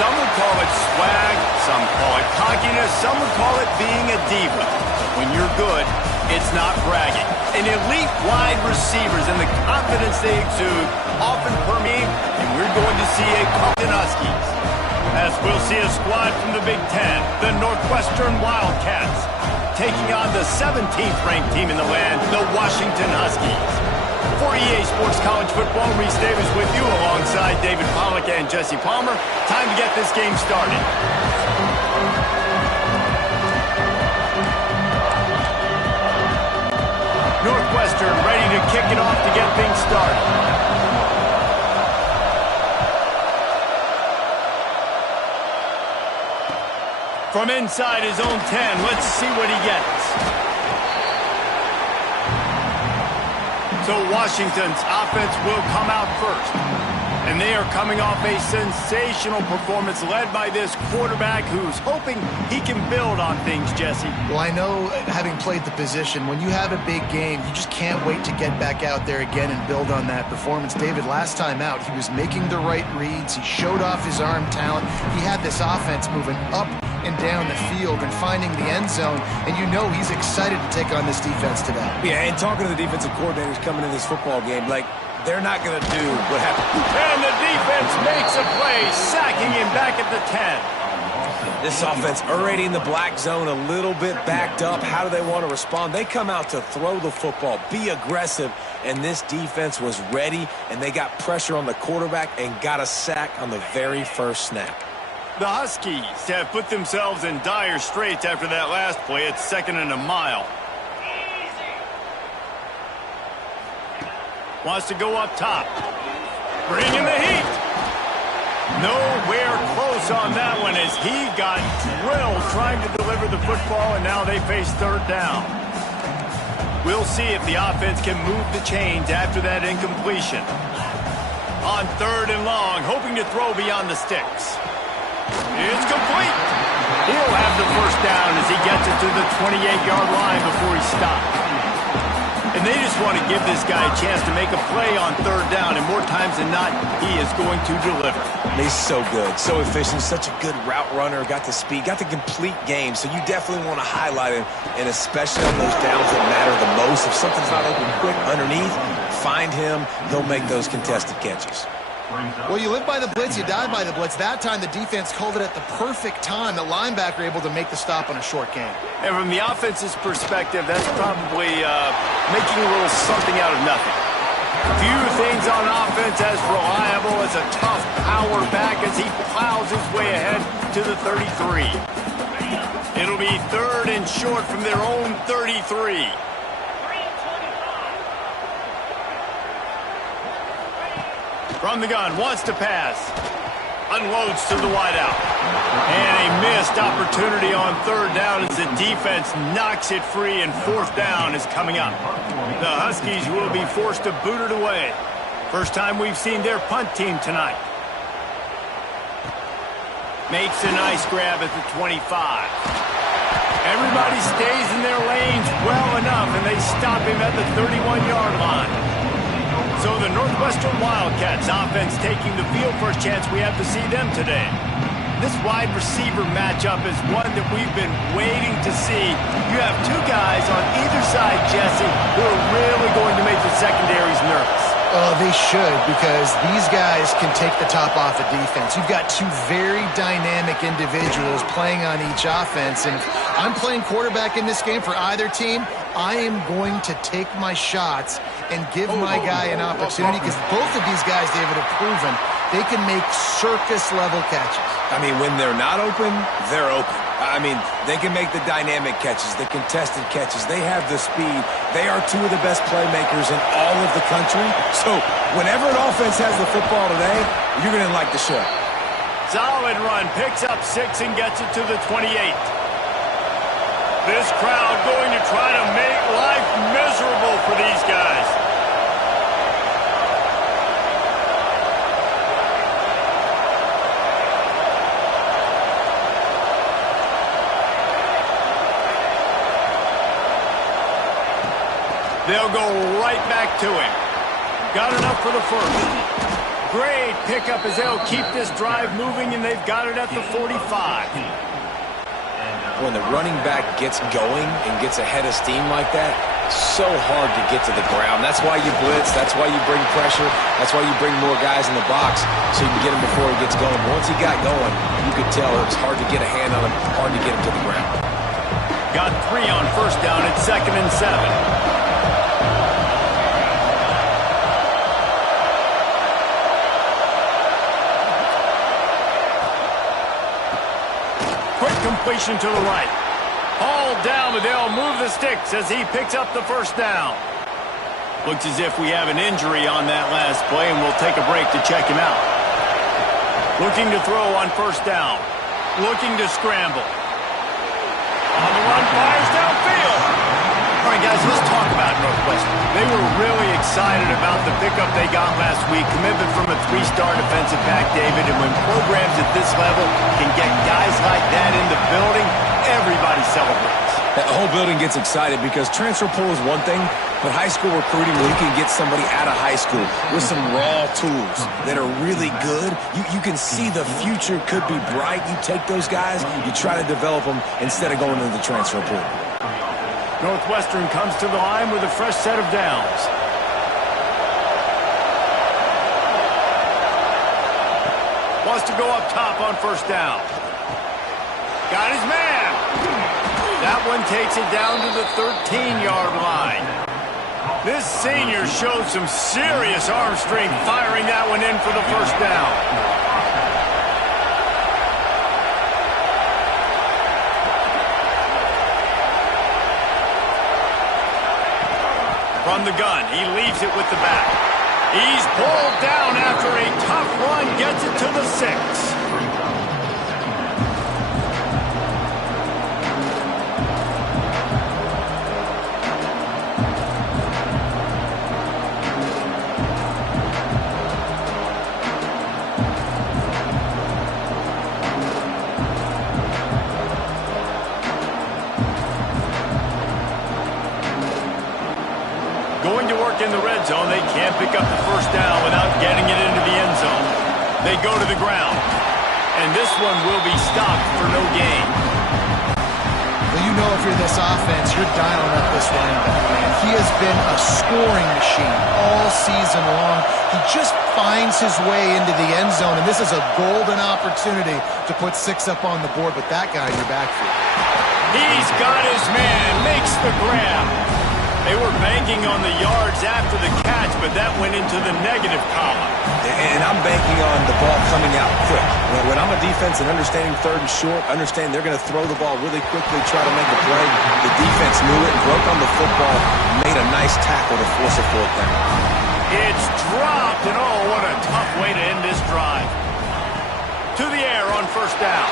Some would call it swag, some call it cockiness, some would call it being a diva. But when you're good, it's not bragging. And elite wide receivers and the confidence they exude often permeate, and we're going to see a Compton Huskies. As we'll see a squad from the Big Ten, the Northwestern Wildcats, taking on the 17th-ranked team in the land, the Washington Huskies. For EA Sports College Football, Reese Davis with you alongside David Pollack and Jesse Palmer. Time to get this game started. Northwestern ready to kick it off to get things started. From inside his own 10, let's see what he gets. So Washington's offense will come out first. And they are coming off a sensational performance led by this quarterback who's hoping he can build on things, Jesse. Well, I know, having played the position, when you have a big game, you just can't wait to get back out there again and build on that performance. David, last time out, he was making the right reads. He showed off his arm talent. He had this offense moving up and down the field and finding the end zone, and you know he's excited to take on this defense today. Yeah, and talking to the defensive coordinators coming in this football game, like, they're not going to do what happened. And the defense makes a play, sacking him back at the 10. This offense already in the black zone, a little bit backed up. How do they want to respond? They come out to throw the football, be aggressive, and this defense was ready, and they got pressure on the quarterback and got a sack on the very first snap. The Huskies have put themselves in dire straits after that last play. It's 2nd and a mile. Wants to go up top. Bring in the heat. Nowhere close on that one as he got drilled trying to deliver the football, and now they face 3rd down. We'll see if the offense can move the chains after that incompletion. On 3rd and long, hoping to throw beyond the sticks. It's complete. He'll have the first down as he gets it to the 28-yard line before he stops. And they just want to give this guy a chance to make a play on 3rd down, and more times than not, he is going to deliver. He's so good, so efficient, such a good route runner, got the speed, got the complete game, so you definitely want to highlight him, and especially on those downs that matter the most. If something's not open quick underneath, find him, he'll make those contested catches. Well, you live by the blitz, you die by the blitz. That time, the defense called it at the perfect time. The linebacker able to make the stop on a short game. And from the offense's perspective, that's probably making a little something out of nothing. Few things on offense as reliable as a tough power back as he plows his way ahead to the 33. It'll be 3rd and short from their own 33. From the gun, wants to pass. Unloads to the wideout. And a missed opportunity on 3rd down as the defense knocks it free, and 4th down is coming up. The Huskies will be forced to boot it away. First time we've seen their punt team tonight. Makes a nice grab at the 25. Everybody stays in their lanes well enough, and they stop him at the 31-yard line. So the Northwestern Wildcats offense taking the field. First chance we have to see them today. This wide receiver matchup is one that we've been waiting to see. You have two guys on either side, Jesse, who are really going to make the secondaries nervous. Oh, they should, because these guys can take the top off a defense. You've got two very dynamic individuals playing on each offense, and if I'm playing quarterback in this game for either team, I am going to take my shots and give my guy an opportunity, because both of these guys, David, have proven they can make circus-level catches. I mean, when they're not open, they're open. I mean, they can make the dynamic catches, the contested catches. They have the speed. They are two of the best playmakers in all of the country. So whenever an offense has the football today, you're going to like the show. Solid run. Picks up 6 and gets it to the 28. This crowd going to try to make life miserable for these guys. They'll go right back to him. Got enough for the first. Great pickup as they'll keep this drive moving, and they've got it at the 45. When the running back gets going and gets ahead of steam like that, so hard to get to the ground. That's why you blitz. That's why you bring pressure. That's why you bring more guys in the box so you can get him before he gets going. But once he got going, you could tell it was hard to get a hand on him, hard to get him to the ground. Got 3 on first down at 2nd and 7. Quick completion to the right. All down, but they'll move the sticks as he picks up the first down. Looks as if we have an injury on that last play, and we'll take a break to check him out. Looking to throw on first down. Looking to scramble. On the run, fires downfield. All right, guys, let's talk about Northwestern. They were really excited about the pickup they got last week. Commitment from a 3-star defensive back, David. And when programs at this level can get guys like that in the building, everybody celebrates. The whole building gets excited because transfer pool is one thing, but high school recruiting, where you can get somebody out of high school with some raw tools that are really good, you can see the future could be bright. You take those guys, you try to develop them instead of going into the transfer pool. Northwestern comes to the line with a fresh set of downs. Wants to go up top on first down. Got his man. That one takes it down to the 13-yard line. This senior showed some serious arm strength firing that one in for the first down. From the gun, he leaves it with the back. He's pulled down after a tough run, gets it to the 6. Going to work in the red zone. They can't pick up the first down without getting it into the end zone. They go to the ground. And this one will be stopped for no gain. Well, you know if you're this offense, you're dialing up this running back, man. He has been a scoring machine all season long. He just finds his way into the end zone, and this is a golden opportunity to put 6 up on the board with that guy in your backfield. He's got his man, makes the grab. They were banking on the yards after the catch, but that went into the negative column. And I'm banking on the ball coming out quick. When I'm a defense and understanding 3rd and short, understand they're going to throw the ball really quickly, try to make a play. The defense knew it, broke on the football, made a nice tackle to force a 4th down. It's dropped, and oh, what a tough way to end this drive. To the air on first down.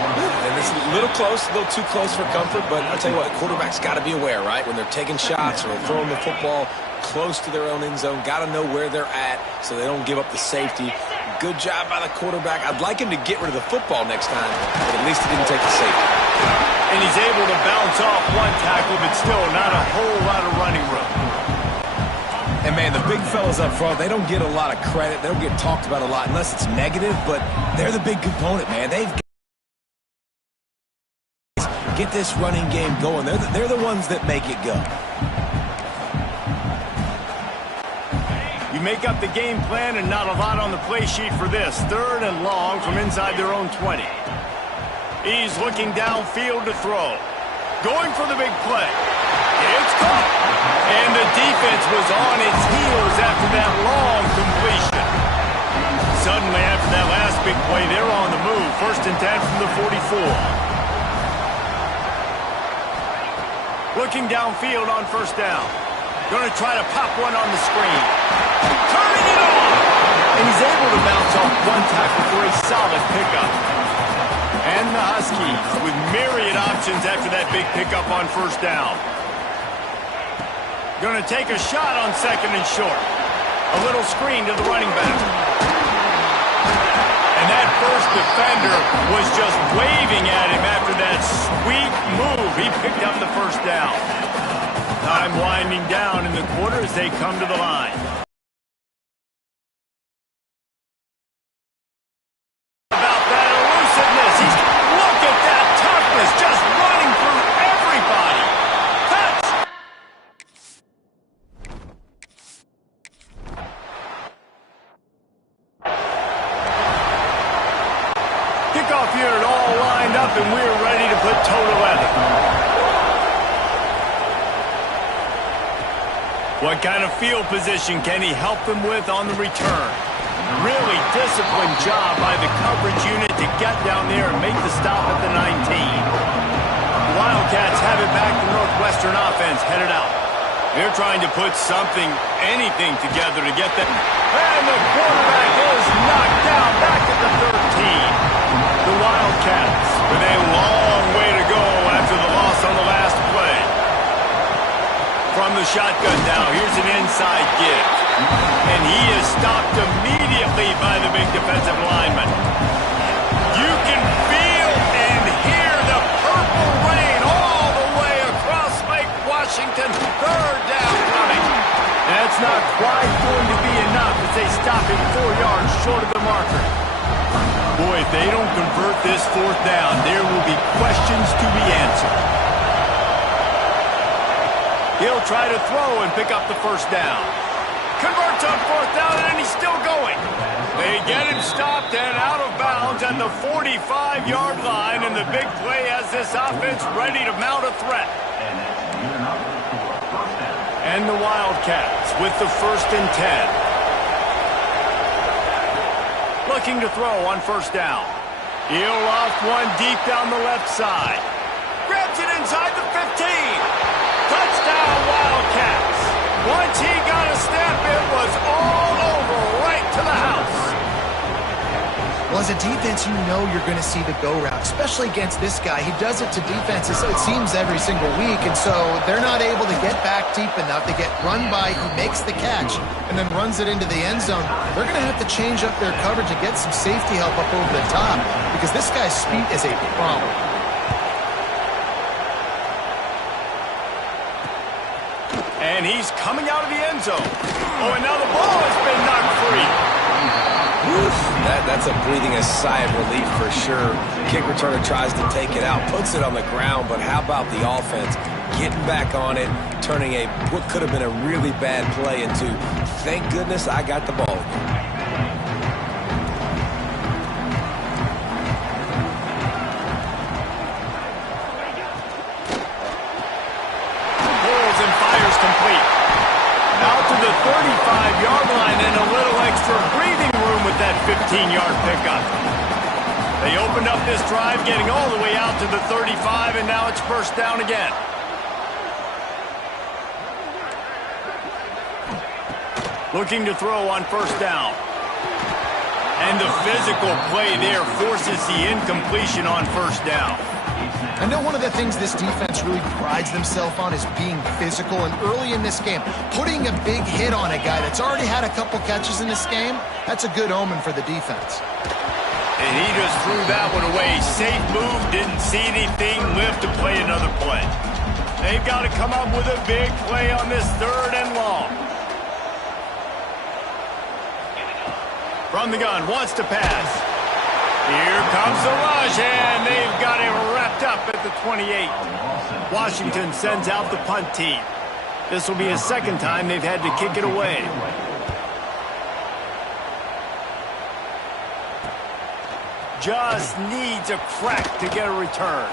And it's a little close, a little too close for comfort, but I'll tell you what, quarterback's got to be aware, right? When they're taking shots or throwing the football close to their own end zone, got to know where they're at so they don't give up the safety. Good job by the quarterback. I'd like him to get rid of the football next time, but at least he didn't take the safety. And he's able to bounce off one tackle, but still not a whole lot of running room. And, man, the big fellas up front, they don't get a lot of credit. They don't get talked about a lot unless it's negative, but they're the big component, man. They've get this running game going. They're the ones that make it go. You make up the game plan and not a lot on the play sheet for this. 3rd and long from inside their own 20. He's looking downfield to throw. Going for the big play. It's caught. And the defense was on its heels after that long completion. Suddenly, after that last big play, they're on the move. 1st and 10 from the 44. Looking downfield on first down. Going to try to pop one on the screen. Turning it on! And he's able to bounce off one tackle for a solid pickup. And the Huskies with myriad options after that big pickup on first down. Going to take a shot on 2nd and short. A little screen to the running back. And that first defender was just waving at him after that sweet move. He picked up the first down. Time winding down in the quarter as they come to the line. kickoff unit all lined up, and we're ready to put total at it. What kind of field position can he help them with on the return? Really disciplined job by the coverage unit to get down there and make the stop at the 19. The Wildcats have it back. The Northwestern offense headed out. They're trying to put something, anything together to get them. And the quarterback is knocked down back at the 13. The Wildcats with a long way to go after the loss on the last play. From the shotgun now, here's an inside give. And he is stopped immediately by the big defensive lineman. You can feel and hear the purple rain all the way across Lake Washington. Third down coming. That's not quite going to be enough as they stop him 4 yards short of the marker. Boy, if they don't convert this fourth down, there will be questions to be answered. He'll try to throw and pick up the first down. Converts on fourth down, and he's still going. They get him stopped and out of bounds at the 45-yard line, and the big play has this offense ready to mount a threat. And the Wildcats with the 1st and 10. Looking to throw on first down. He'll loft one deep down the left side. Grabs it inside the 15. Touchdown, Wildcats. Once he got a step, it was all over, right to the house. Well, as a defense, you know you're going to see the go route, especially against this guy. He does it to defenses, it seems, every single week, and so they're not able to get back deep enough. They get run by, he makes the catch, and then runs it into the end zone. They're going to have to change up their coverage and get some safety help up over the top, because this guy's speed is a problem. And he's coming out of the end zone. Oh, and now the ball has been knocked free. Oof, that's a breathing a sigh of relief for sure. Kick returner tries to take it out, puts it on the ground, but how about the offense getting back on it, turning what could have been a really bad play into, thank goodness I got the ball again. Complete. Out to the 35-yard line and a little extra breathing room with that 15-yard pickup. They opened up this drive, getting all the way out to the 35, and now it's first down again. Looking to throw on first down. And the physical play there forces the incompletion on first down. I know one of the things this defense really prides themselves on is being physical, and early in this game, putting a big hit on a guy that's already had a couple catches in this game, that's a good omen for the defense. And he just threw that one away. Safe move, didn't see anything, lived to play another play. They've got to come up with a big play on this 3rd and long. From the gun, wants to pass. Here comes the rush, and they've got it wrapped up at the 28. Washington sends out the punt team. This will be a second time they've had to kick it away. Just needs a crack to get a return.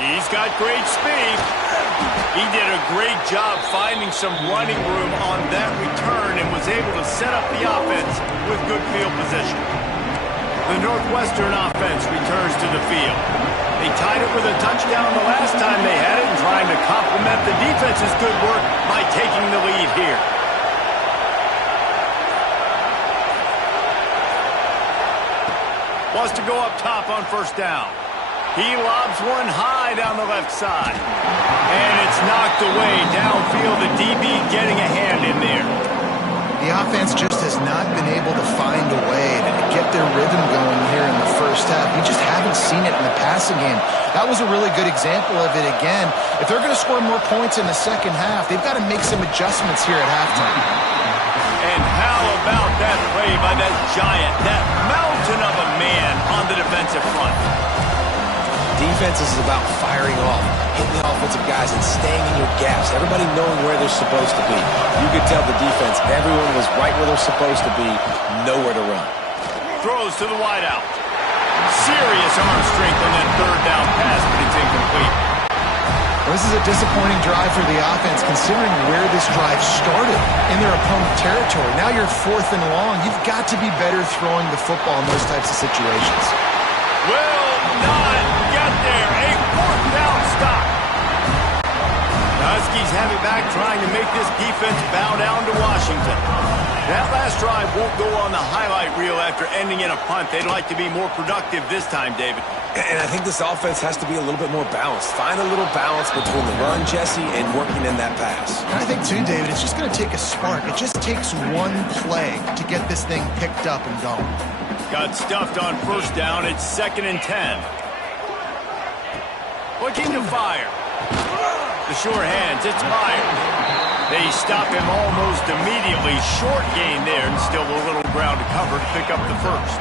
He's got great speed. He did a great job finding some running room on that return and was able to set up the offense with good field position. The Northwestern offense returns to the field. They tied it with a touchdown the last time they had it and trying to complement the defense's good work by taking the lead here. Wants to go up top on first down. He lobs one high down the left side. And it's knocked away downfield. The DB getting a hand in there. The offense just has not been able to find a way to get their rhythm going here in the first half. We just haven't seen it in the passing game. That was a really good example of it again. If they're going to score more points in the second half, they've got to make some adjustments here at halftime. And how about that play by that giant, that mountain of a man on the defensive front? Defense is about firing off, hitting the offensive guys and staying in your gaps. Everybody knowing where they're supposed to be. You could tell the defense, everyone was right where they're supposed to be, nowhere to run. Throws to the wideout. Serious arm strength on that third down pass, but it's incomplete. Well, this is a disappointing drive for the offense, considering where this drive started in their opponent territory. Now you're 4th and long. You've got to be better throwing the football in those types of situations. Will not get there. A 4th down stop. The Huskies have it back, trying to make this defense bow down to Washington. That last drive won't go on the highlight reel after ending in a punt. They'd like to be more productive this time, David. And I think this offense has to be a little bit more balanced. Find a little balance between the run, Jesse, and working in that pass. And I think, too, David, it's just going to take a spark. It just takes one play to get this thing picked up and going. Got stuffed on 1st down. It's 2nd and 10. Looking to fire. The sure hands. It's fired. They stop him almost immediately. Short gain there, and still a little ground to cover to pick up the first.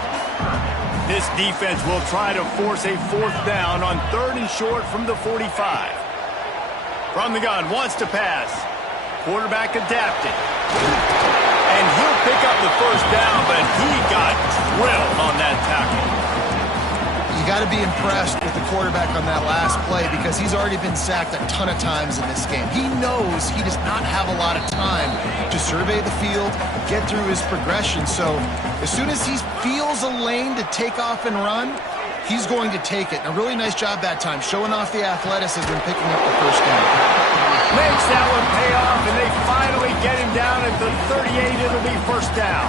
This defense will try to force a 4th down on 3rd and short from the 45. From the gun, wants to pass. Quarterback adapted. And he'll pick up the 1st down, but he got drilled on that tackle. You got to be impressed with the quarterback on that last play because he's already been sacked a ton of times in this game. He knows he does not have a lot of time to survey the field, get through his progression. So as soon as he feels a lane to take off and run, he's going to take it. And a really nice job that time, showing off the athleticism and picking up the 1st down. Makes that one pay off, and they finally get him down at the 38. It'll be 1st down.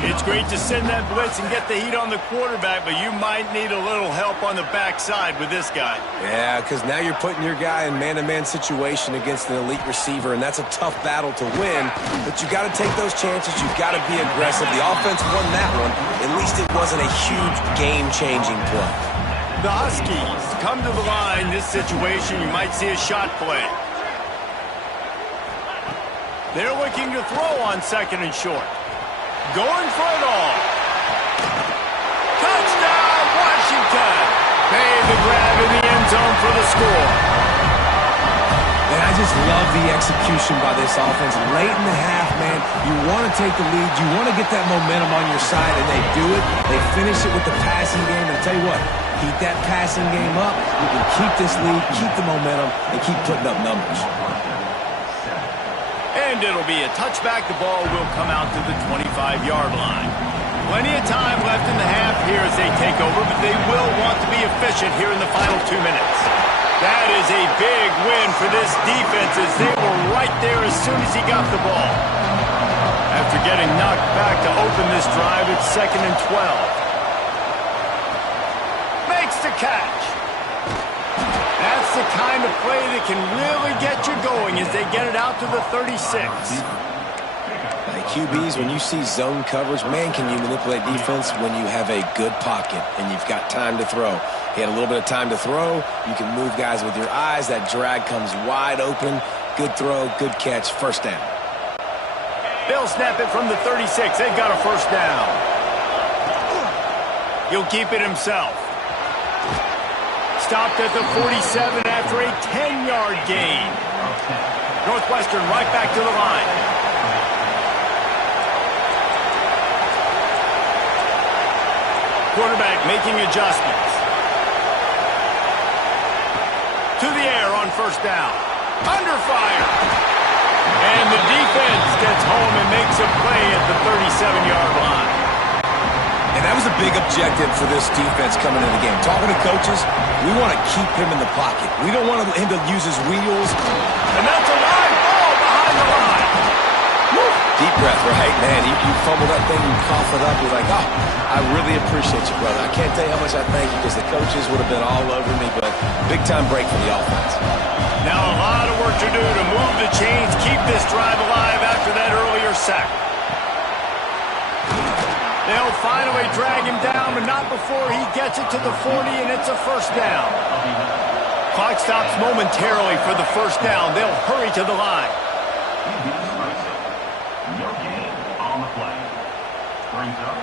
It's great to send that blitz and get the heat on the quarterback, but you might need a little help on the backside with this guy. Yeah, because now you're putting your guy in man-to-man situation against an elite receiver, and that's a tough battle to win, but you got to take those chances. You've got to be aggressive. The offense won that one. At least it wasn't a huge game-changing play. The Huskies come to the line. This situation, you might see a shot play. They're looking to throw on 2nd and short. Going for it all. Touchdown, Washington. Made the grab in the end zone for the score. And I just love the execution by this offense. Late in the half, man, you want to take the lead. You want to get that momentum on your side, and they do it. They finish it with the passing game. And I'll tell you what, keep that passing game up. You can keep this lead, keep the momentum, and keep putting up numbers. And it'll be a touchback. The ball will come out to the 25-yard line. Plenty of time left in the half here as they take over, but they will want to be efficient here in the final 2 minutes. That is a big win for this defense as they were right there as soon as he got the ball. After getting knocked back to open this drive, it's 2nd and 12. Makes the catch. That's the kind of play that can really get you going as they get it out to the 36. Like QBs, when you see zone coverage, man, can you manipulate defense when you have a good pocket and you've got time to throw. He had a little bit of time to throw. You can move guys with your eyes. That drag comes wide open. Good throw, good catch, 1st down. They'll snap it from the 36. They've got a 1st down. He'll keep it himself. Stopped at the 47 after a 10-yard gain. Northwestern right back to the line. Quarterback making adjustments. To the air on 1st down. Under fire. And the defense gets home and makes a play at the 37-yard line. And that was a big objective for this defense coming into the game. Talking to coaches, we want to keep him in the pocket. We don't want him to use his wheels. And that's a live ball behind the line. Woo. Deep breath, right, man? You fumble that thing, you cough it up. You're like, oh, I really appreciate you, brother. I can't tell you how much I thank you because the coaches would have been all over me, but big-time break for the offense. Now a lot of work to do to move the chains, keep this drive alive after that earlier sack. They'll finally drag him down, but not before he gets it to the 40, and it's a 1st down. Clock stops momentarily for the 1st down. They'll hurry to the line. On the play. Brings up.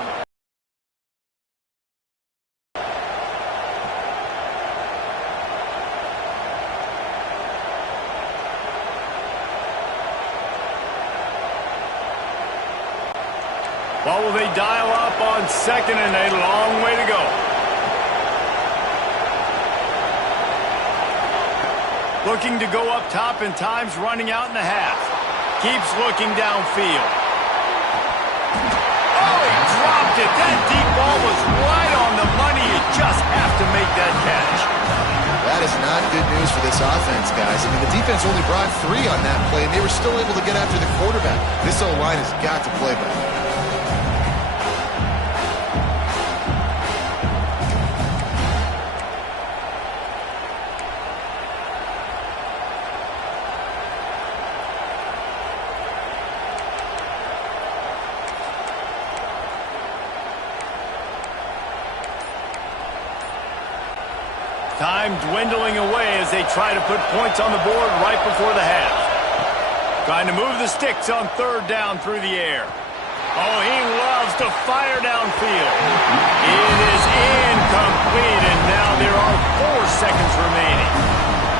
What will they dial up on second and a long way to go? Looking to go up top and time's running out in the half. Keeps looking downfield. Oh, he dropped it. That deep ball was right on the money. You just have to make that catch. That is not good news for this offense, guys. I mean, the defense only brought 3 on that play, and they were still able to get after the quarterback. This O-line has got to play better. Time dwindling away as they try to put points on the board right before the half. Trying to move the sticks on third down through the air. Oh, he loves to fire downfield. It is incomplete, and now there are 4 seconds remaining.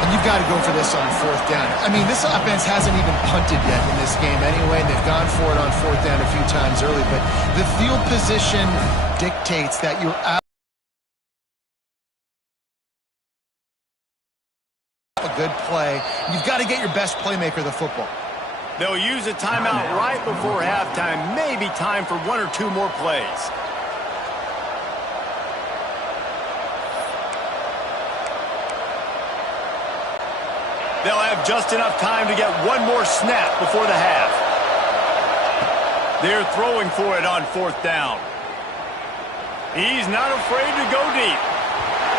And you've got to go for this on fourth down. I mean, this offense hasn't even punted yet in this game anyway, and they've gone for it on fourth down a few times early, but the field position dictates that you're out. A good play. You've got to get your best playmaker the football. They'll use a timeout right before halftime. Maybe time for 1 or 2 more plays. They'll have just enough time to get 1 more snap before the half. They're throwing for it on fourth down. He's not afraid to go deep.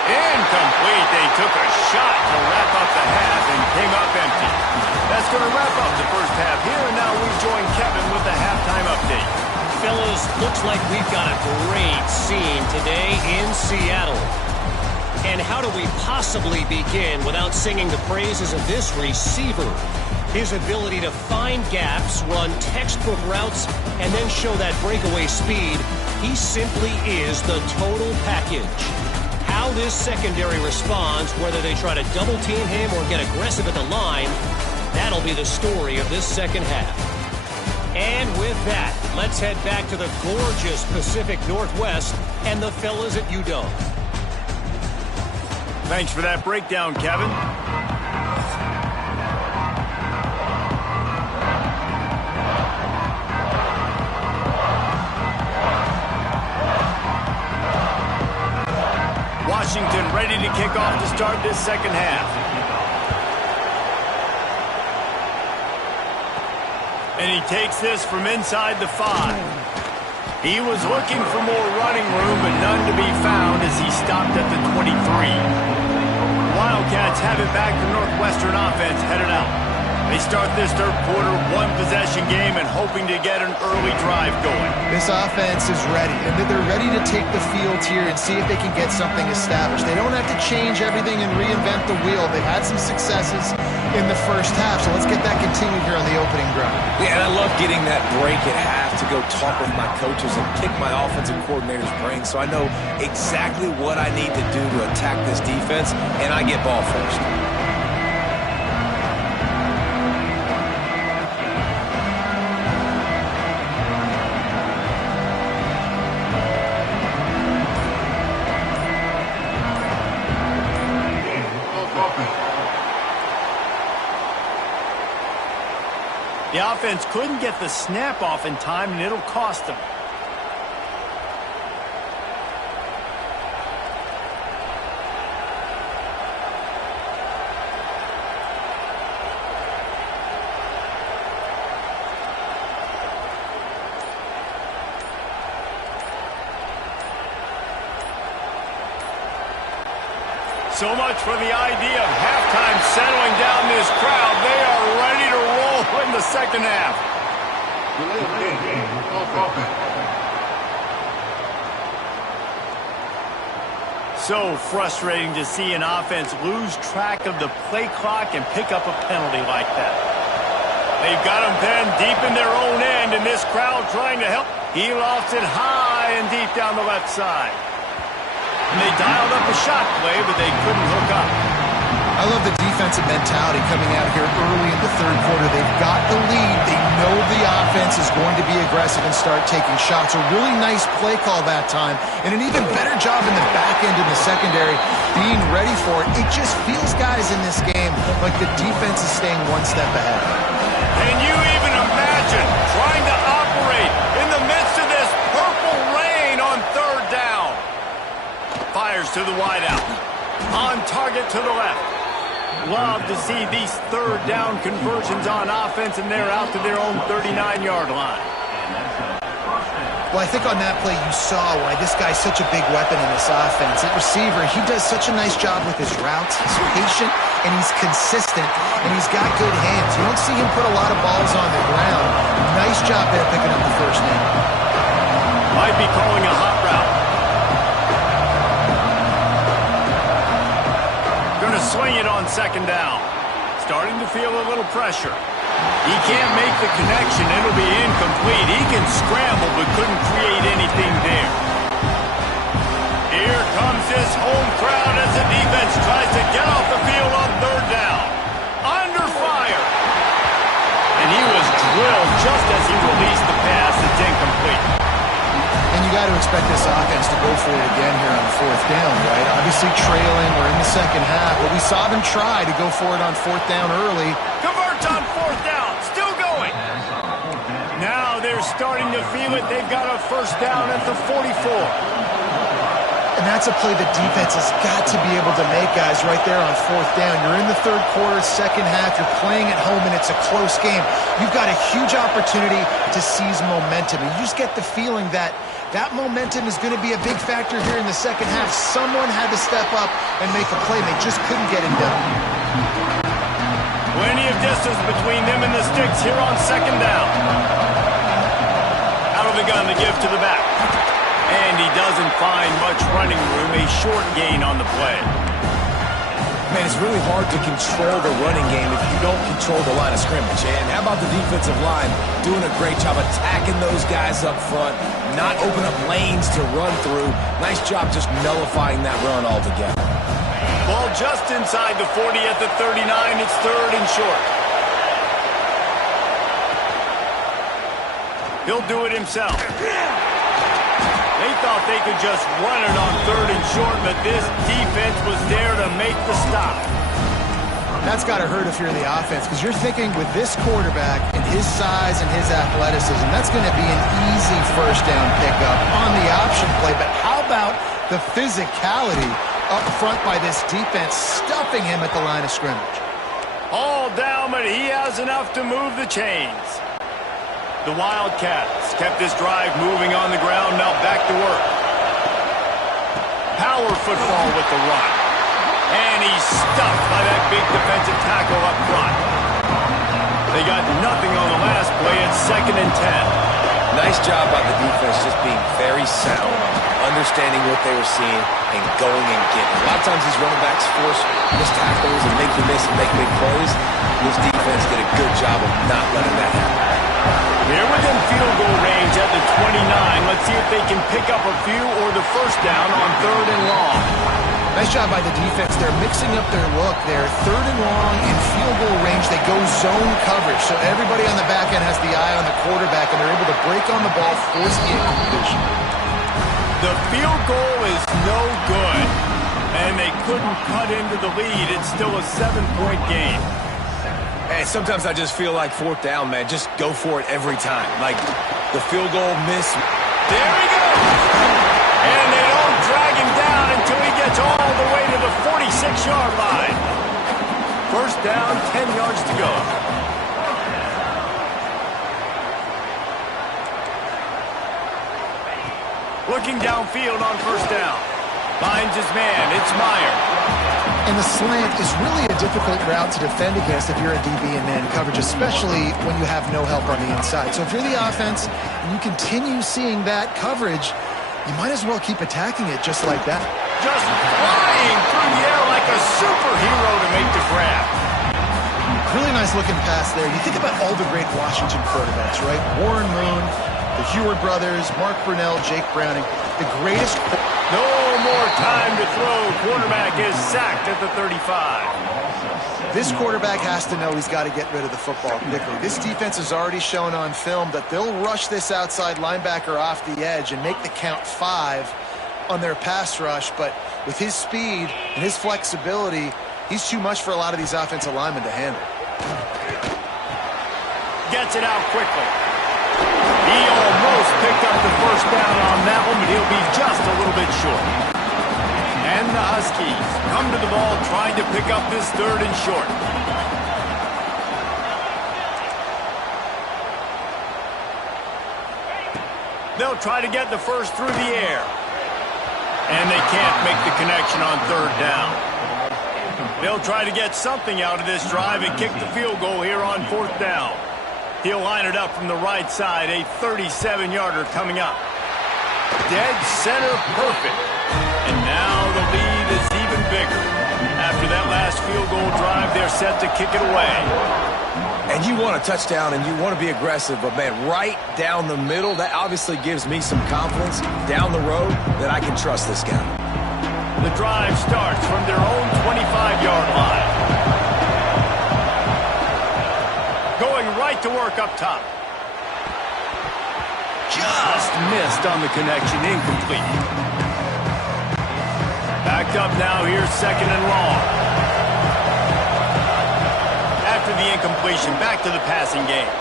Incomplete. They took a shot to wrap up the half and came up empty. That's going to wrap up the first half here, and now we join Kevin with the halftime update. Fellas, looks like we've got a great scene today in Seattle. And how do we possibly begin without singing the praises of this receiver? His ability to find gaps, run textbook routes, and then show that breakaway speed. He simply is the total package. How this secondary responds, whether they try to double-team him or get aggressive at the line, that'll be the story of this second half. And with that, let's head back to the gorgeous Pacific Northwest and the fellas at UW. Thanks for that breakdown, Kevin. Washington ready to kick off to start this second half. And he takes this from inside the 5. He was looking for more running room, but none to be found as he stopped at the 23. Wildcats have it back to Northwestern offense headed out. They start this third quarter 1-possession game and hoping to get an early drive going. This offense is ready, and they're ready to take the field here and see if they can get something established. They don't have to change everything and reinvent the wheel. They've had some successes in the first half, so let's get that continued here on the opening drive. Yeah, and I love getting that break at half to go talk with my coaches and pick my offensive coordinator's brain so I know exactly what I need to do to attack this defense, and I get ball first. The offense couldn't get the snap off in time, and it'll cost them. So much for the idea of halftime settling down this crowd. They are ready to roll in the second half. So frustrating to see an offense lose track of the play clock and pick up a penalty like that. They've got them pinned deep in their own end, and this crowd trying to help. He lofts it high and deep down the left side. And they dialed up a shot play, but they couldn't hook up. I love the defensive mentality coming out here early in the third quarter. They've got the lead. They know the offense is going to be aggressive and start taking shots. A really nice play call that time, and an even better job in the back end in the secondary being ready for it. It just feels, guys, in this game like the defense is staying one step ahead. Can you even imagine trying to operate in the midst of this purple rain on third down? Fires to the wideout. On target to the left. Love to see these third down conversions on offense, and they're out to their own 39-yard line. Well, I think on that play you saw why this guy's such a big weapon in this offense. At receiver, he does such a nice job with his routes. He's patient, and he's consistent, and he's got good hands. You don't see him put a lot of balls on the ground. Nice job there picking up the first down. Might be calling a hot route. Going to swing it on second down. Starting to feel a little pressure. He can't make the connection. It'll be incomplete. He can scramble, but couldn't create anything there. Here comes his home crowd as the defense tries to get off the field on third down. Under fire. And he was drilled just as he released the pass. It's incomplete. And you got to expect this offense to go for it again here on fourth down, right? Obviously trailing. We're in the second half, but we saw them try to go for it on fourth down early. Converts on fourth down. Still going. Now they're starting to feel it. They've got a first down at the 44. And that's a play the defense has got to be able to make, guys, right there on fourth down. You're in the third quarter, second half. You're playing at home, and it's a close game. You've got a huge opportunity to seize momentum. And you just get the feeling that that momentum is going to be a big factor here in the second half. Someone had to step up and make a play, and they just couldn't get it done. Plenty of distance between them and the sticks here on second down. Out of the gun to give to the back. And he doesn't find much running room. A short gain on the play. Man, it's really hard to control the running game if you don't control the line of scrimmage. And how about the defensive line doing a great job attacking those guys up front, not open up lanes to run through. Nice job just nullifying that run altogether. Ball just inside the 40 at the 39. It's third and short. He'll do it himself. They thought they could just run it on third and short, but this defense was there to make the stop. That's got to hurt if you're the offense, because you're thinking with this quarterback and his size and his athleticism, that's going to be an easy first down pickup on the option play. But how about the physicality up front by this defense, stuffing him at the line of scrimmage? All down, but he has enough to move the chains. The Wildcats kept this drive moving on the ground, now back to work. Power football with the run. And he's stuffed by that big defensive tackle up front. They got nothing on the last play. It's second and 10. Nice job by the defense just being very sound, understanding what they were seeing, and going and getting. A lot of times these running backs force missed tackles and make you miss and make big plays. This defense did a good job of not letting that happen. They're within field goal range at the 29. Let's see if they can pick up a few or the first down on third and long. Nice job by the defense. They're mixing up their look. They're third and long in field goal range. They go zone coverage, so everybody on the back end has the eye on the quarterback, and they're able to break on the ball, force the incompletion. The field goal is no good, and they couldn't cut into the lead. It's still a 7-point game. Hey, sometimes I just feel like fourth down, man. Just go for it every time. Like the field goal miss. There he goes! And they don't drag him down until he gets all the way to the 46-yard line. First down, 10 yards to go. Looking downfield on first down. Finds his man. It's Meyer. And the slant is really a difficult route to defend against if you're a DB in man coverage, especially when you have no help on the inside. So if you're the offense and you continue seeing that coverage, you might as well keep attacking it just like that. Just flying through the air like a superhero to make the grab. Really nice looking pass there. You think about all the great Washington quarterbacks, right? Warren Moon, the Heward brothers, Mark Brunell, Jake Browning. the greatest... No more time to throw. Quarterback is sacked at the 35. This quarterback has to know he's got to get rid of the football quickly. This defense has already shown on film that they'll rush this outside linebacker off the edge and make the count 5 on their pass rush, but with his speed and his flexibility, he's too much for a lot of these offensive linemen to handle. Gets it out quickly. He almost picked up the first down on that one, but he'll be just a little bit short. And the Huskies come to the ball trying to pick up this 3rd and short. They'll try to get the first through the air. And they can't make the connection on 3rd down. They'll try to get something out of this drive and kick the field goal here on 4th down. He'll line it up from the right side, a 37-yarder coming up. Dead center perfect. And now the lead is even bigger. After that last field goal drive, they're set to kick it away. And you want a touchdown and you want to be aggressive, but man, right down the middle, that obviously gives me some confidence down the road that I can trust this guy. The drive starts from their own 25-yard line. Going right to work up top. Just missed on the connection, incomplete. Backed up now, here's 2nd and long. After the incompletion, back to the passing game.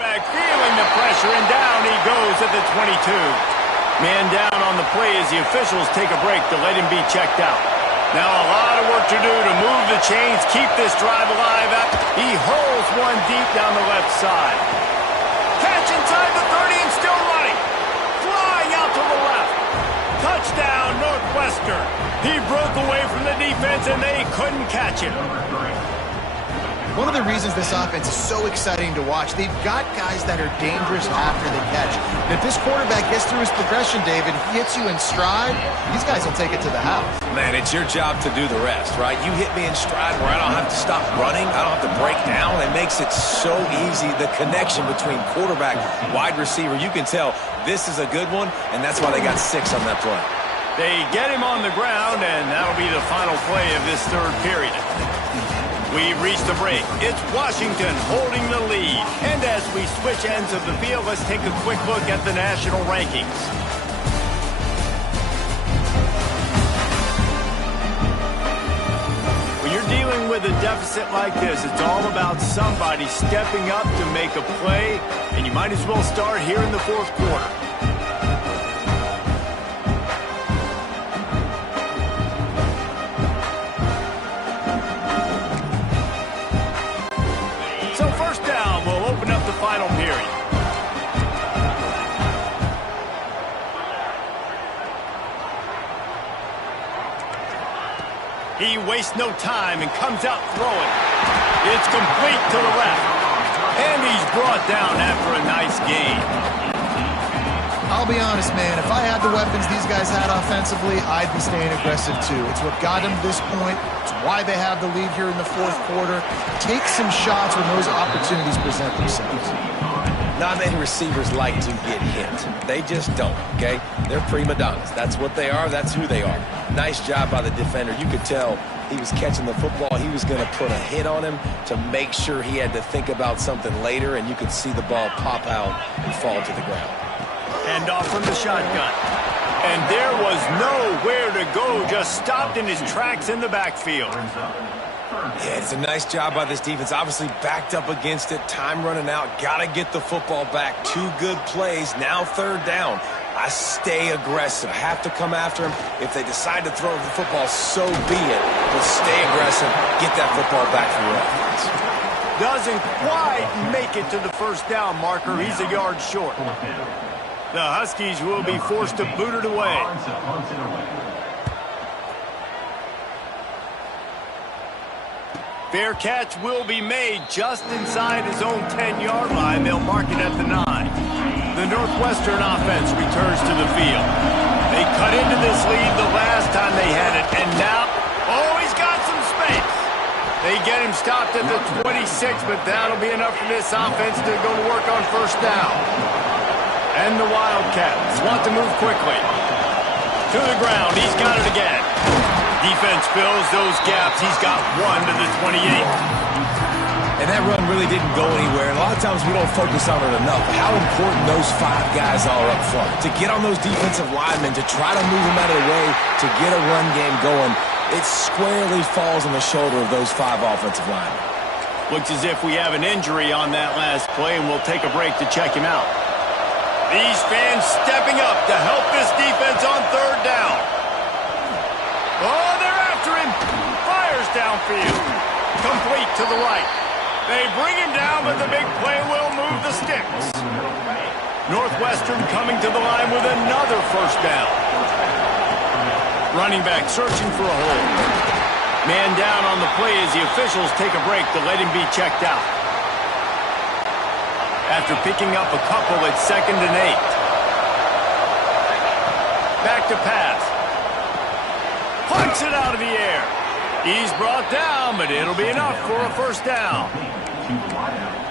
Back feeling the pressure, and down he goes at the 22. Man down on the play as the officials take a break to let him be checked out. Now a lot of work to do to move the chains, keep this drive alive. He hurls one deep down the left side. Catch inside the 30 and still running. Flying out to the left. Touchdown, Northwestern. He broke away from the defense and they couldn't catch him. One of the reasons this offense is so exciting to watch, they've got guys that are dangerous after the catch. And if this quarterback gets through his progression, David, hits you in stride, these guys will take it to the house. Man, it's your job to do the rest, right? You hit me in stride where I don't have to stop running. I don't have to break down. It makes it so easy. The connection between quarterback, wide receiver, you can tell this is a good one, and that's why they got 6 on that play. They get him on the ground, and that'll be the final play of this 3rd period. We've reached the break. It's Washington holding the lead. And as we switch ends of the field, let's take a quick look at the national rankings. When you're dealing with a deficit like this, it's all about somebody stepping up to make a play, and you might as well start here in the 4th quarter. Final period. He wastes no time and comes out throwing. It's complete to the left. And he's brought down after a nice game. I'll be honest, man, if I had the weapons these guys had offensively, I'd be staying aggressive too. It's what got them to this point. It's why they have the lead here in the 4th quarter. Take some shots when those opportunities present themselves. Not many receivers like to get hit. They just don't, okay? They're prima donnas. That's what they are. That's who they are. Nice job by the defender. You could tell he was catching the football. He was going to put a hit on him to make sure he had to think about something later, and you could see the ball pop out and fall to the ground. And off from the shotgun. And there was nowhere to go, just stopped in his tracks in the backfield. Yeah, it's a nice job by this defense. Obviously backed up against it, time running out, got to get the football back. 2 good plays, now 3rd down. I stay aggressive. I have to come after him. If they decide to throw the football, so be it. But stay aggressive, get that football back for your offense. Doesn't quite make it to the 1st down marker. He's a yard short. The Huskies will be forced to boot it away. Fair catch will be made just inside his own 10-yard line. They'll mark it at the 9. The Northwestern offense returns to the field. They cut into this lead the last time they had it, and now, oh, he's got some space. They get him stopped at the 26, but that'll be enough for this offense to go to work on first down. And the Wildcats want to move quickly. To the ground, he's got it again. Defense fills those gaps. He's got one to the 28. And that run really didn't go anywhere. And a lot of times we don't focus on it enough. How important those 5 guys are up front. To get on those defensive linemen, to try to move them out of the way, to get a run game going, it squarely falls on the shoulder of those 5 offensive linemen. Looks as if we have an injury on that last play, and we'll take a break to check him out. These fans stepping up to help this defense on third down. Oh, they're after him. Fires downfield. Complete to the right. They bring him down, but the big play will move the sticks. Northwestern coming to the line with another first down. Running back searching for a hole. Man down on the play as the officials take a break to let him be checked out. After picking up a couple, it's 2nd and 8. Back to pass. Punts it out of the air. He's brought down, but it'll be enough for a first down.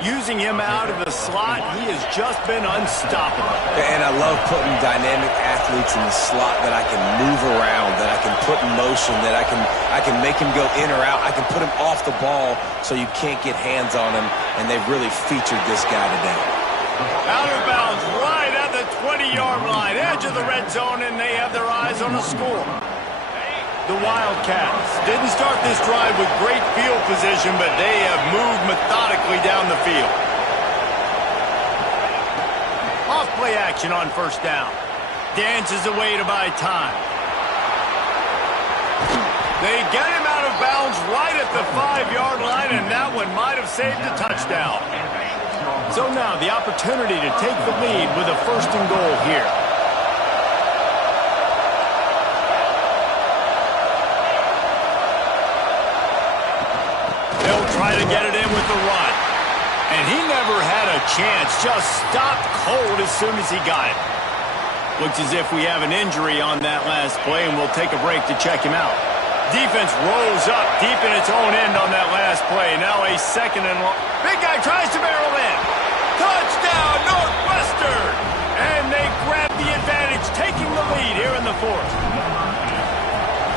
Using him out of the slot, he has just been unstoppable. And I love putting dynamic athletes in the slot that I can move around, that I can put in motion, that I can make him go in or out. I can put him off the ball so you can't get hands on him, and they've really featured this guy today. Out of bounds, right at the 20-yard line, edge of the red zone, and they have their eyes on a score. The Wildcats didn't start this drive with great field position, but they have moved methodically down the field. Off-play action on first down. Dances away to buy time. They get him out of bounds right at the 5-yard line, and that one might have saved a touchdown. So now the opportunity to take the lead with a 1st and goal here. Try to get it in with the run. And he never had a chance. Just stopped cold as soon as he got it. Looks as if we have an injury on that last play, and we'll take a break to check him out. Defense rolls up deep in its own end on that last play. Now a 2nd and long. Big guy tries to barrel in. Touchdown, Northwestern! And they grab the advantage, taking the lead here in the 4th.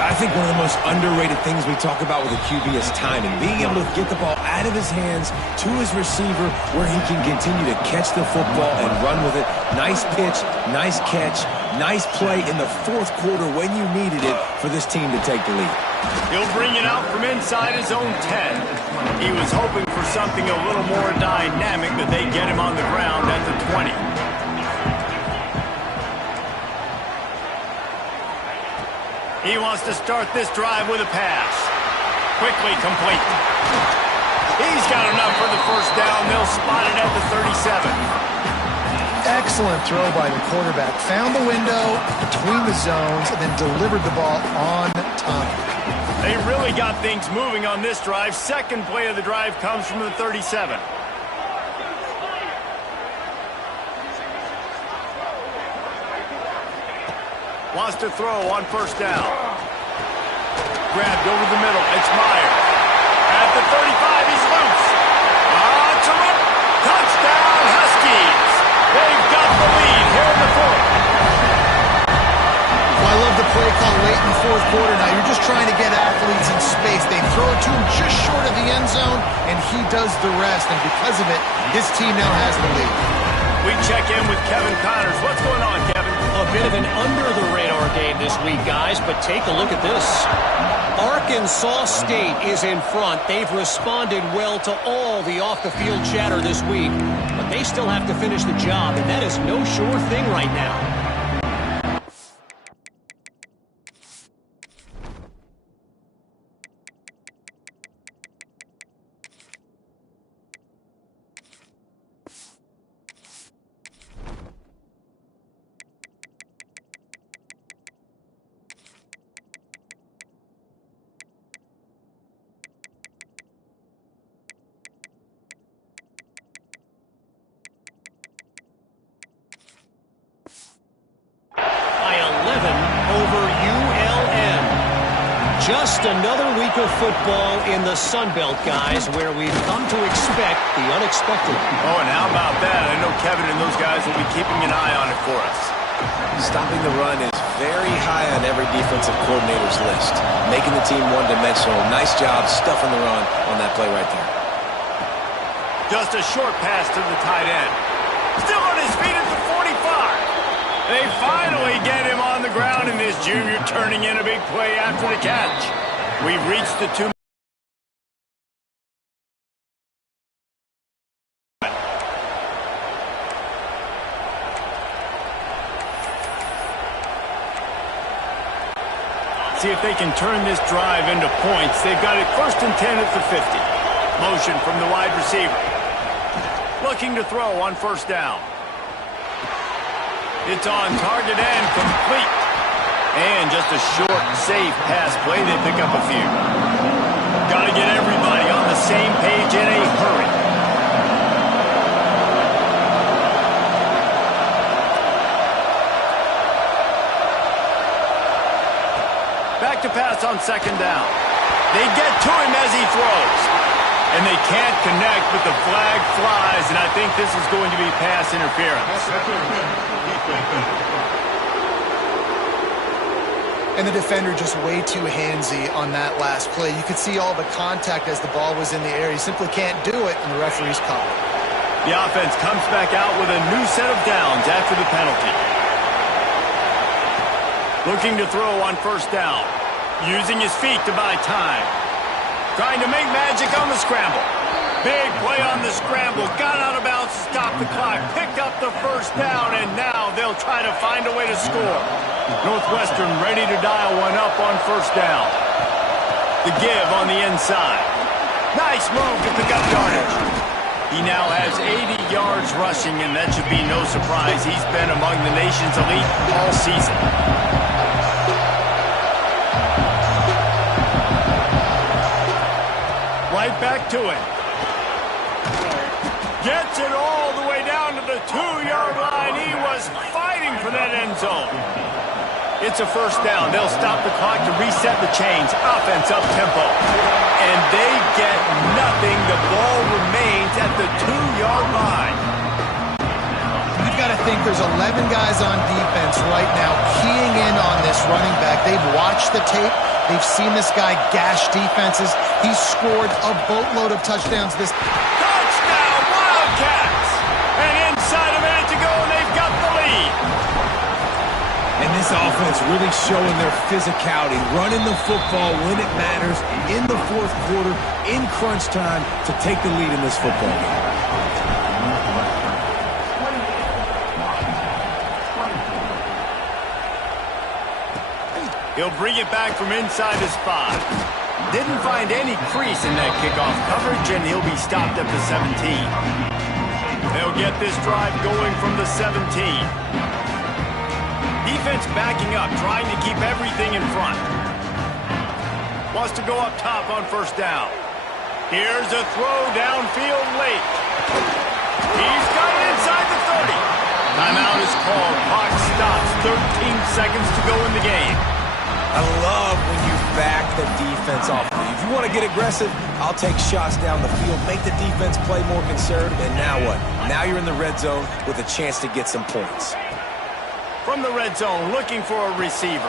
I think one of the most underrated things we talk about with a QB is timing. Being able to get the ball out of his hands to his receiver where he can continue to catch the football and run with it. Nice pitch, nice catch, nice play in the 4th quarter when you needed it for this team to take the lead. He'll bring it out from inside his own 10. He was hoping for something a little more dynamic, but they get him on the ground at the 20. He wants to start this drive with a pass. Quickly complete. He's got enough for the first down. They'll spot it at the 37. Excellent throw by the quarterback. Found the window between the zones and then delivered the ball on time. They really got things moving on this drive. 2nd play of the drive comes from the 37. Wants to throw on first down. Grabbed over the middle. It's Meyer. At the 35, he's loose. It's a run. Touchdown, Huskies. They've got the lead here in the 4th. Well, I love the play call late in the 4th quarter. Now you're just trying to get athletes in space. They throw it to him just short of the end zone, and he does the rest. And because of it, his team now has the lead. We check in with Kevin Connors. What's going on, Kevin? A bit of an under-the-radar game this week, guys, but take a look at this. Arkansas State is in front. They've responded well to all the off-the-field chatter this week, but they still have to finish the job, and that is no sure thing right now. Just another week of football in the Sun Belt, guys, where we've come to expect the unexpected. Oh, and how about that? I know Kevin and those guys will be keeping an eye on it for us. Stopping the run is very high on every defensive coordinator's list. Making the team one-dimensional. Nice job stuffing the run on that play right there. Just a short pass to the tight end. Still on his feet at the 45. They finally get him on the ground, and this junior turning in a big play after the catch. We've reached the 2. See if they can turn this drive into points. They've got it 1st and 10 at the 50. Motion from the wide receiver. Looking to throw on 1st down. It's on target and complete. And just a short, safe pass play. They pick up a few. Got to get everybody on the same page in a hurry. Back to pass on 2nd down. They get to him as he throws. And they can't connect, but the flag flies, and I think this is going to be pass interference. And the defender just way too handsy on that last play. You could see all the contact as the ball was in the air. He simply can't do it, and the referee's called it. The offense comes back out with a new set of downs after the penalty. Looking to throw on 1st down. Using his feet to buy time. Trying to make magic on the scramble. Big play on the scramble. Got out of bounds to stop the clock. Picked up the 1st down, and now they'll try to find a way to score. Northwestern ready to dial one up on 1st down. The give on the inside. Nice move to pick up yardage. He now has 80 yards rushing, and that should be no surprise. He's been among the nation's elite all season. Right back to it. Gets it all the way down to the 2-yard line. He was fighting for that end zone. It's a 1st down. They'll stop the clock to reset the chains. Offense up tempo. And they get nothing. The ball remains at the 2-yard line. You've got to think there's 11 guys on defense right now keying in on this running back. They've watched the tape. They've seen this guy gash defenses. He's scored a boatload of touchdowns this. Touchdown, Wildcats! And inside a minute to go, and they've got the lead. And this offense really showing their physicality, running the football when it matters, in the 4th quarter, in crunch time, to take the lead in this football game. He'll bring it back from inside his 5. Didn't find any crease in that kickoff coverage, and he'll be stopped at the 17. They'll get this drive going from the 17. Defense backing up, trying to keep everything in front. Wants to go up top on 1st down. Here's a throw downfield late. He's got it inside the 30. Timeout is called. Clock stops. 13 seconds to go in the game. I love when you back the defense off. If you want to get aggressive, I'll take shots down the field, make the defense play more conservative, and now what? Now you're in the red zone with a chance to get some points. From the red zone, looking for a receiver.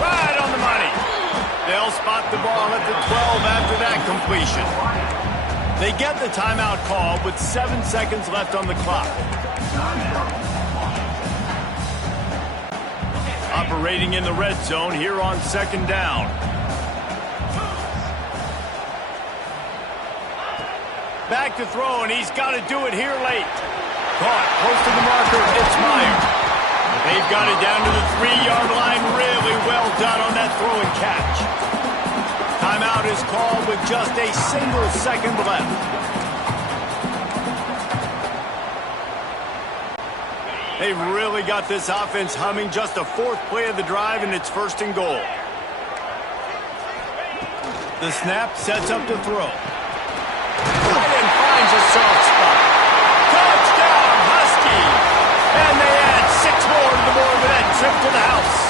Right on the money. They'll spot the ball at the 12 after that completion. They get the timeout call with 7 seconds left on the clock. Operating in the red zone here on 2nd down. Back to throw, and he's got to do it here late. Caught close to the marker. It's Meyer. They've got it down to the 3-yard line. Really well done on that throw and catch. Timeout is called with just a single second left. They've really got this offense humming. Just a 4th play of the drive, and it's 1st and goal. The snap sets up to throw. Right and finds a soft spot. Touchdown, Huskies! And they add 6 more to the board with that trip to the house.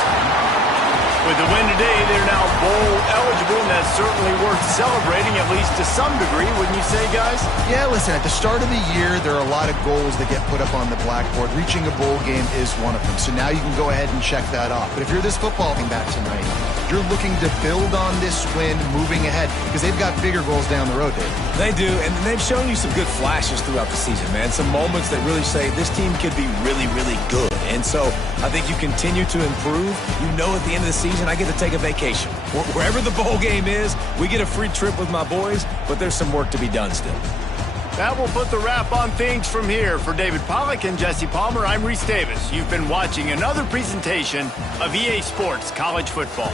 With the win today, they're now bowl eligible. that's certainly worth celebrating, at least to some degree, wouldn't you say, guys? Yeah, listen, at the start of the year, there are a lot of goals that get put up on the blackboard. Reaching a bowl game is one of them. So now you can go ahead and check that off. But if you're this football team back tonight, you're looking to build on this win moving ahead because they've got bigger goals down the road, Dave. They do, and they've shown you some good flashes throughout the season, man. Some moments that really say this team could be really, really good. And so I think you continue to improve. You know at the end of the season, I get to take a vacation. Wherever the bowl game is, we get a free trip with my boys, but there's some work to be done still. That will put the wrap on things from here. For David Pollack and Jesse Palmer, I'm Reese Davis. You've been watching another presentation of EA Sports College Football.